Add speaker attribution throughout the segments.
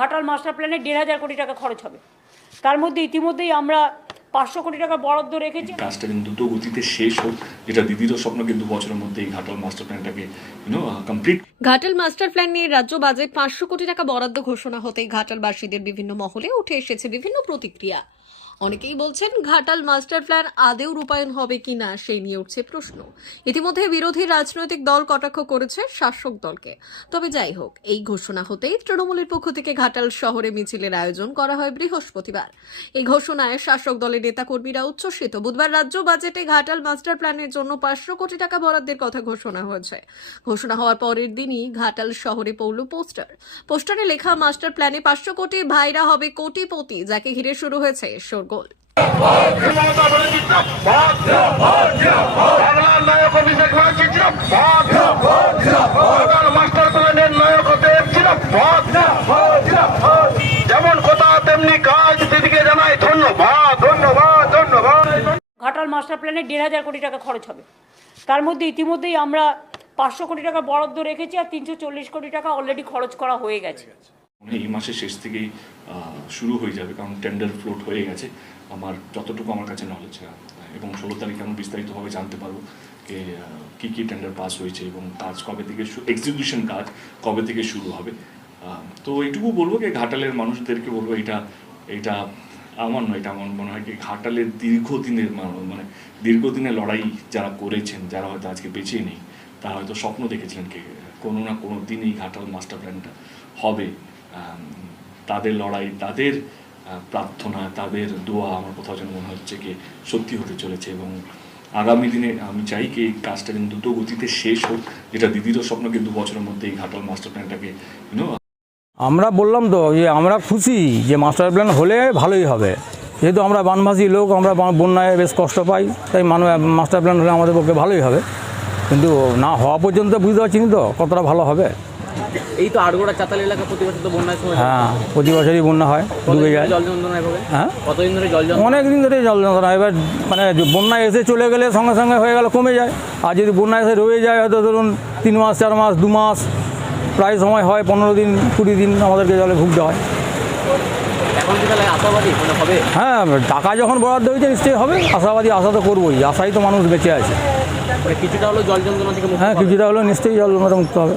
Speaker 1: Ghatal master প্ল্যানে দেড় হাজার কোটি টাকা খরচ হবে। তার মধ্যে ইতিমধ্যেই আমরা পাঁচশো কোটি টাকা বরাদ্দ রেখেছি।
Speaker 2: কাজটা কিন্তু দ্রুত গতিতে শেষ হোক যেটা দিদিরও স্বপ্ন কিন্তু বছরের মধ্যে এই ঘাটাল মাস্টার প্ল্যানটাকে ইউনো কমপ্লিট
Speaker 3: ঘাটাল মাস্টার প্ল্যান নিয়ে রাজ্য বাজেট পাঁচশো কোটি টাকা বরাদ্দ ঘোষণা হতেই ঘাটালবাসীদের বিভিন্ন মহলে উঠে এসেছে বিভিন্ন প্রতিক্রিয়া। অনেকেই বলছেন ঘাটাল মাস্টার প্ল্যান আদেও রূপায়ণ হবে কিনা সেই নিয়ে উঠছে প্রশ্ন। ইতিমধ্যে বিরোধী রাজনৈতিক দল কটাক্ষ করেছে শাসক দলকে। তবে যাই হোক, এই ঘোষণা হতেই তৃণমূলের পক্ষ থেকে ঘাটাল শহরে মিছিলের আয়োজন করা হয় বৃহস্পতিবার। এই ঘোষণায় শাসক দলের নেতাকর্মীরা উচ্ছ্বসিত। বুধবার রাজ্য বাজেটে ঘাটাল মাস্টার প্ল্যানের জন্য পাঁচশো কোটি টাকা বরাদ্দের কথা ঘোষণা হয়েছে। ঘোষণা হওয়ার পরের দিনই ঘাটাল শহরে পৌল পোস্টার। পোস্টারে লেখা, মাস্টার প্ল্যানে পাঁচশো কোটি ভাইরা হবে কোটিপতি, যাকে ঘিরে শুরু হয়েছে
Speaker 4: এসেছিল যেমন কথা তেমনি কাজ দিদিকে জানাই ধন্যবাদ ধন্যবাদ ধন্যবাদ।
Speaker 1: ঘাটাল মাস্টার প্ল্যানে দেড় হাজার কোটি টাকা খরচ হবে। তার মধ্যে ইতিমধ্যেই আমরা পাঁচশো কোটি টাকা বরাদ্দ রেখেছি আর তিনশো চল্লিশ কোটি টাকা অলরেডি খরচ করা হয়ে গেছে।
Speaker 2: এই মাসের শেষ থেকেই শুরু হয়ে যাবে, কারণ টেন্ডার ফ্লোট হয়ে গেছে। আমার যতটুকু আমার কাছে নলেজ এবং ষোলো তারিখে আমি বিস্তারিতভাবে জানতে পারব যে কী কী টেন্ডার পাস হয়েছে এবং কাজ কবে থেকে এক্সিকিউশন কাজ কবে থেকে শুরু হবে। তো এইটুকু বলব যে ঘাটালের মানুষদেরকে বলব এটা এটা আমার নয়, এটা আমার মনে হয় কি ঘাটালের দীর্ঘদিনের মানে দীর্ঘদিনের লড়াই যারা করেছেন, যারা হয়তো আজকে বেঁচে নেই, তারা হয়তো স্বপ্ন দেখেছিলেন কি কোনো না কোনো দিনই ঘাটাল মাস্টার প্ল্যানটা হবে। তাদের লড়াই, তাদের প্রার্থনা, তাদের দোয়া আমার কোথাও যেন মনে হচ্ছে কি সত্যি হতে চলেছে এবং আগামী দিনে আমি চাই কি এই কাজটা কিন্তু দ্রুত গতিতে শেষ হোক, যেটা দিদিরও স্বপ্ন, কিন্তু বছরের মধ্যে এই ঘাটাল মাস্টার প্ল্যানটাকে ইউনো
Speaker 5: আমরা বললাম তো যে আমরা খুশি যে মাস্টার প্ল্যান হলে ভালোই হবে। যেহেতু আমরা বানভাসী লোক, আমরা বন্যায় বেশ কষ্ট পাই, তাই মানুষ মাস্টার প্ল্যান হলে আমাদের পক্ষে ভালোই হবে। কিন্তু না হওয়া পর্যন্ত বুঝতে পারছি তো, কতটা ভালো হবে।
Speaker 6: এই তো আটগোড়া চাতাল এলাকা প্রতি বছর তো বন্যার সময়
Speaker 5: হ্যাঁ প্রতি বছরই বন্যা হয় ডুবে যায়।
Speaker 6: জল যন্ত্রণা
Speaker 5: হ্যাঁ?
Speaker 6: কতদিন ধরে জল যন্ত্রণা?
Speaker 5: অনেক দিন ধরে জল যন্ত্রণা এবার মানে বন্যা এসে চলে গেলে সঙ্গে সঙ্গে হয়ে গেল কমে যায়। আর যদি বন্যা এসে রয়ে যায় হয়তো ধরুন তিন মাস চার মাস দু মাস প্রায় সময় হয় পনেরো দিন কুড়ি দিন আমাদেরকে জলে ভুগতে হয়।
Speaker 6: এখন তাহলে আশাবাদী? মানে হবে?
Speaker 5: হ্যাঁ টাকা যখন বরাদ্দ হয়েছে নিশ্চয়ই হবে। আশাবাদী আশা তো করবোই আশাই তো মানুষ বেঁচে আছে।
Speaker 6: মানে কিছুটা হলো জল যন্ত্রণা থেকে
Speaker 5: হ্যাঁ কিছুটা হলেও নিশ্চয়ই জল মুক্ত হবে।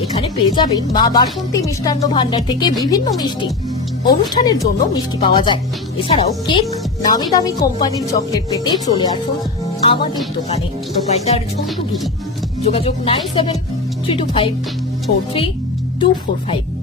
Speaker 3: এখানে পেয়ে যাবেন মা বাসন্তী মিষ্টান্ন ভান্ডার থেকে বিভিন্ন মিষ্টি। অনুষ্ঠানের জন্য মিষ্টি পাওয়া যায়। এছাড়াও কেক, নামি দামি কোম্পানির চকলেট পেতে চলে আসুন আমাদের দোকানে। দোকানটার ঝন্টু গিরি। যোগাযোগ nine seven three two five four three two four five.